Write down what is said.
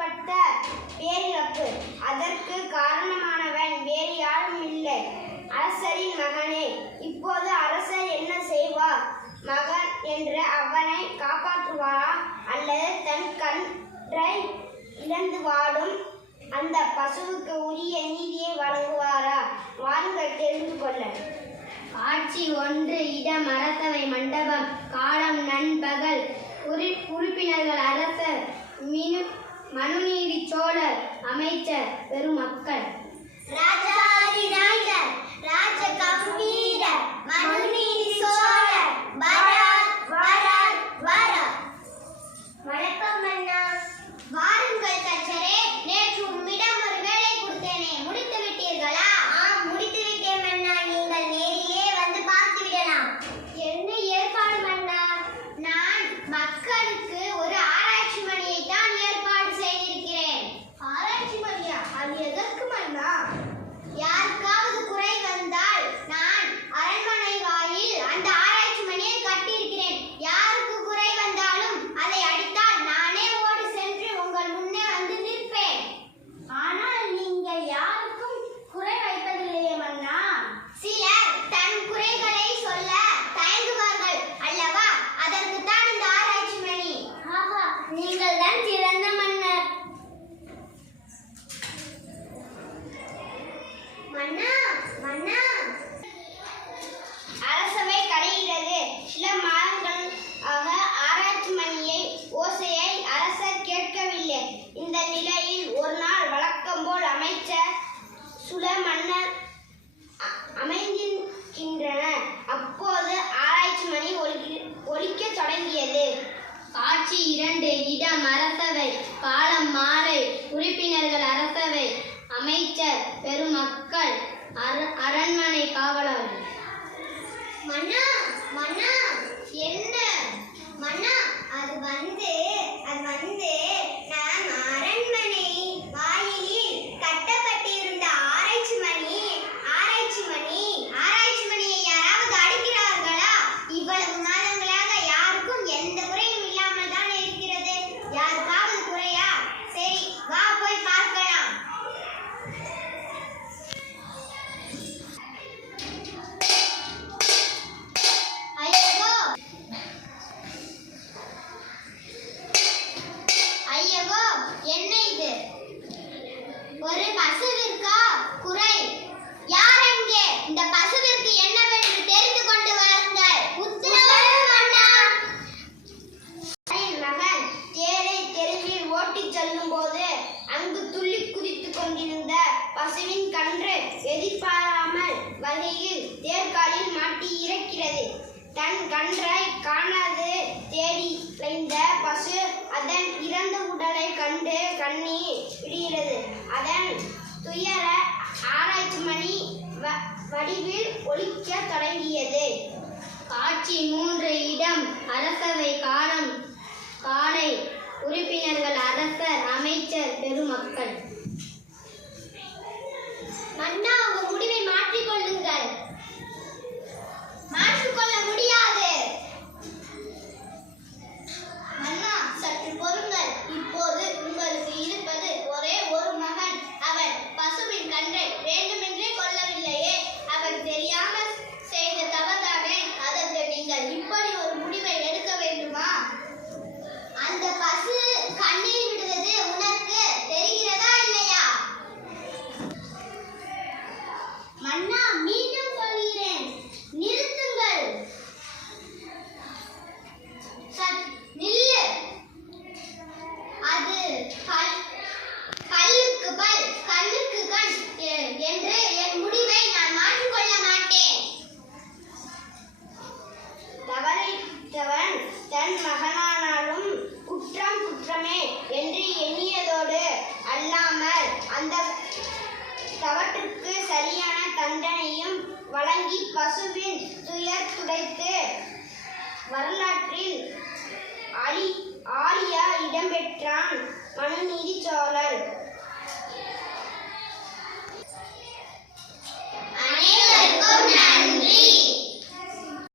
ஏற்பட்ட பேரிழப்பு. அதற்கு காரணமானவன் வேறு யாரும் இல்லை, அரசரின் மகனே. இப்போது அரசர் என்ன செய்வார்? மகன் என்று அவனை காப்பாற்றுவாரா, அல்லது தன் கன்றை இழந்து வாடும் அந்த பசுவுக்கு உரிய நீதியை வழங்குவாரா? வாருங்கள் தெரிந்து கொள்ள. காட்சி 1. இடம் அரசவை மண்டபம். காலம் நண்பகல். உறுப்பினர்கள் அரசர், மனுநீதி சோழர், அமைச்சர், பெருமக்கள். ராஜாதிராஜர், ராஜ கம்பீரர், மனுநீதி சோழர், வரார் வரார் வரார். வணக்கம் அண்ணா. வாருங்கள் தச்சரே. நேற்று உம்மிடம் ஒரு வேலை கொடுத்தேனே, முடித்து விட்டீர்களா? ஆம், முடித்து விட்டேன் அண்ணா. நீங்கள் நேரிலே வந்து பார்த்து விடலாம். என்ன ஏற்பாடு அண்ணா? நான் மக்களுக்கு ஒரு ஆராய்ச்சி மணியை தான் ஏற்பாடு செய்திருக்கிறேன். ஆராய்ச்சி மணியா? அது எதற்கு அண்ணா? யாருக்காவது குறை வந்தால் நான் அரண்மனை வாயில் அந்த ஆராய்ச்சி மணியை கட்டியிருக்கிறேன். யாருக்கு குறை வந்தாலும் அதை அடித்தால் நானே ஓடி சென்று உங்கள் முன்னே வந்து நிற்பேன். ஆனால் நீங்கள் யாருக்கும் குறை வைப்பதில்லையே மன்னா. சிலர் தன் குறைகளை சொல்ல தயங்குவார்கள் அல்லவா? அதற்குத்தான் இந்த ஆராய்ச்சி மணி. ஆஹா, நீங்கள் தான் சிறந்த மன்னர். மன்னா மன்னா, அரசவை கலைகிறது. சில மாதங்களாக ஆராய்ச்சி மணியை ஓசையை அரசர் கேட்கவில்லை. இந்த நிலையில் ஒரு நாள் வழக்கம் போல் அமைச்சர் சுல மன்னர் அமைந்திருக்கின்றனர். அப்போது ஆராய்ச்சி மணி ஒலிக்க தொடங்கியது. காட்சி 2. இடம் அரசவை. காலம் மாலை. உறுப்பினர்கள் அரசவை, அமைச்சர், பெருமக்கள், அரண்மனை காவலர்கள். மன்னா மன்னா, என்ன மன்னா? அது வந்து நம் அரண்மனை வாயிலில் கட்டப்பட்டிருந்த ஆராய்ச்சி மணியை யாராவது அடிக்கிறார்களா? இவ்வளவு மாதங்களாக யாருக்கும் எந்த குறையும் இல்லாமல் தான் இருக்கிறது. யாருக்காவது குறையா? சரி, வா போய் பார்க்கலாம். ஐயகோ, என்ன இது? ஒரு பசுவிற்கா குறை? யார் அங்கே? இந்த பசுவிற்கு என்னவென்று தெரிந்து கொண்டு வாருங்கள். உத்தரவு மன்னா. மகன் தேரை தெருவில் ஓட்டிச் செல்லும் போது அங்கு துள்ளி குதித்துக் கொண்டிருந்த பசுவின் கன்று எதிர்பாராமல் வகையில் தேர்காலில் மாட்டி இறக்கிறது. தன் கன்றை காணாது தேடி வைந்த பசு அதன் இறந்த உடலை கண்டு கண்ணீர் விடுகிறது. அதன் துயர ஆராய்ச்சி மணி வடிவில் ஒலிக்க தொடங்கியது. காட்சி 3. இடம் அரசவை. காலம் காலை. உறுப்பினர்கள் அரசர், அமைச்சர், பெருமக்கள். மன்னா, உங்கள் முடிவை மாற்றிக்கொள்ளுங்கள். மாற்றிக்கொள்ள முடியாது. மன்னா, சற்று பொறுங்கள். இப்போது உங்களுக்கு இருப்பது ஒரே ஒரு மகன். அவர் பசுவின் கன்றை வேண்டுமென்றே கொல்லவில்லையே. அவர் தெரியாமல் செய்த தவறுதானே. அதற்கு நீங்கள் இப்படி ஒரு முடிவை எடுக்க வேண்டுமா? அந்த பசு கண்ணீர் விடுவது உனக்கு தெரிகிறதா இல்லையா? மன்னா, மீண்டும் சொல்கிறேன், நிறுத்துங்கள். நில்லு. அது கல்லுக்கு பல், கண்ணுக்கு கண் என்று என் முடிவை நான் மாற்றிக்கொள்ள மாட்டேன். தவறித்தவன் தன் மகனானாலும் குற்றம் குற்றமே என்று எண்ணியதோடு அல்லாமல் அந்த தவற்றுக்கு சரியான தண்டனையும் வழங்கி பசுவின் துயர் துடைத்து வரலாற்றில் ஆழியா இடம்பெற்றான் மனுநீதி